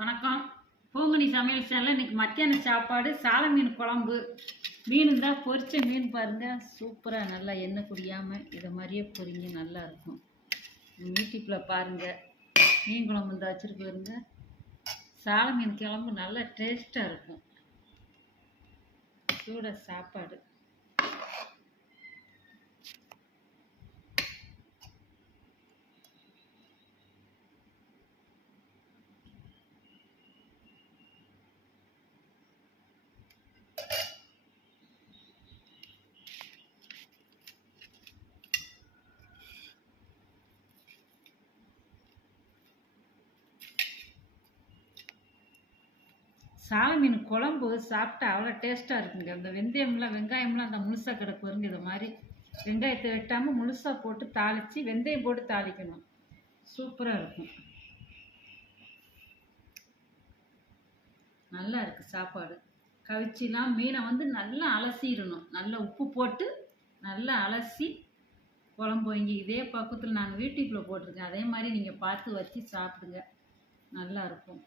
வணக்கம். பூங்குனி சமையல் சேனல். இன்னைக்கு மத்தியான சாப்பாடு சால மீன் குழம்பு. மீன் தான் பொரிச்ச மீன் பாருங்கள், சூப்பராக நல்லா எண்ணெய் குடியாமல் இதை மாதிரியே பொரிங்க, நல்லா இருக்கும். யூடியூப்பில் பாருங்கள். மீன் குழம்பு இருந்தால் வச்சுருக்கு பாருங்க. சால மீன் குழம்பு நல்லா டேஸ்ட்டாக இருக்கும். சூட சாப்பாடு. சால மீன் குழம்பு சாப்பிட்டா அவ்வளோ டேஸ்ட்டாக இருக்குங்க. இந்த வெங்காயம்லாம் அந்த முழுசாக கிடக்கு வருங்க. இது மாதிரி வெங்காயத்தை வெட்டாமல் முழுசாக போட்டு தாளித்து வெந்தயம் போட்டு தாளிக்கணும். சூப்பராக இருக்கும். நல்லா இருக்குது சாப்பாடு. கவிச்சிலாம் மீனை நல்லா அலசிடணும். நல்லா உப்பு போட்டு நல்லா அலசி குழம்பு வைங்க. இதே பக்கத்தில் நான் யூடியூப்பில் போட்டிருக்கேன். அதே மாதிரி நீங்கள் பார்த்து வச்சு சாப்பிடுங்க, நல்லா இருக்கும்.